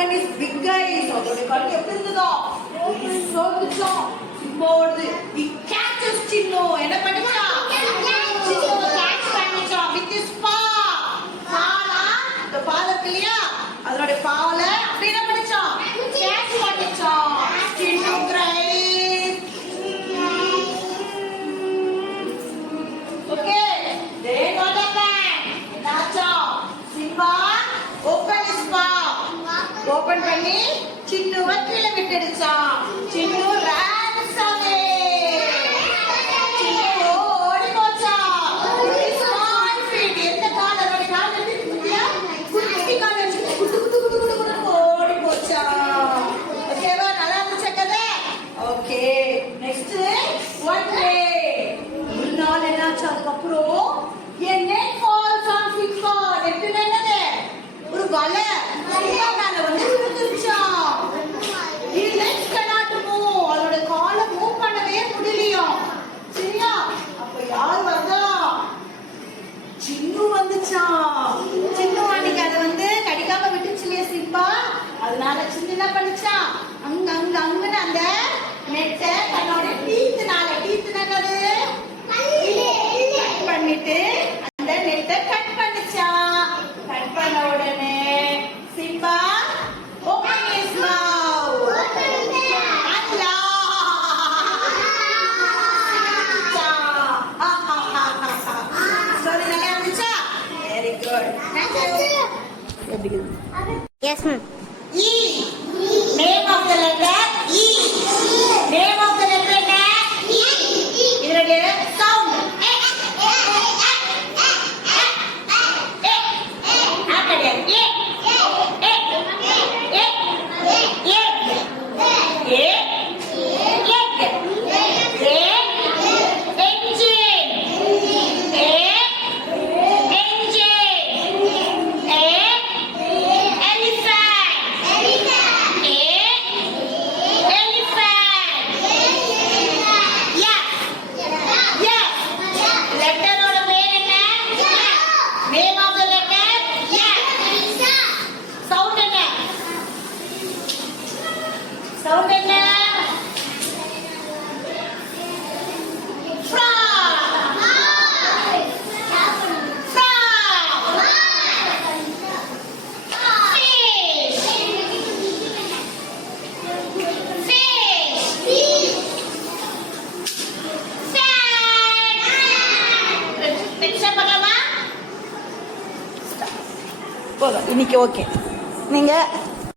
and his big eyes. அதோட கண்ணு எப்படி இருந்ததோ சோதிச்சோம். சிம்போடு he catches சின்னு என்ன பண்ணிச்சா சின்னு கேட்ச் பண்ணிச்சா with his paw. பாலா இந்த பாலக்கு இல்லையா அதோட பாவல அப்படி என்ன பண்ணிச்சா கேட்ச் பண்ணிச்சா. Chinnu cried. Okay then what happened? என்னாச்சா Simba open his paw. Open பண்ணி சின்னுவை கீழே விட்டுடுச்சான். சின்னு runs away. சின்னு ஓடி போச்சான். small feet. எந்த கால் அதோட கால் எப்படி குட்டியா குட்டி கால் வச்சு குட்டு குட்டு குட்டு குட்டு குட்டு ஓடி போச்சான். ஓகேவா? நல்லா இருந்துச்சா கதை? ஓகே நெக்ஸ்ட் one day ஒரு நாள் என்னாச்சு அதுக்கப்புறம் a net falls on Simba. Net என்னது ஒரு வலை மேல வந்து விழுந்துருச்சான். His legs cannot move. அதோட காலை மூவ் பண்ணவே முடியலையாம். சரியா? அப்ப யார் வந்தா? சின்னு வந்துச்சான். சின்னு அன்னைக்கு அதை வந்து கடிக்காம விட்டுச்சு இல்லையா சிம்பா, அதனால சின்னு என்ன பண்ணிச்சான் அங்கன்னு அந்த நெட்டை தன்னோட டீத்துனால டீத்துனது கட் பண்ணிட்டு அந்த நெட்டை கட் பண்ணிச்சான். கட் பண்ண உடனே Simba open his mouth. Allah. Sorry நல்லா இருந்துச்சா? Very good. Thank you. Yes ma'am. E. Name of the letter E. Name of the letter என்ன? E. இதனுடைய sound. Sound என்ன? போதும் இன்னைக்கு. ஓகே நீங்க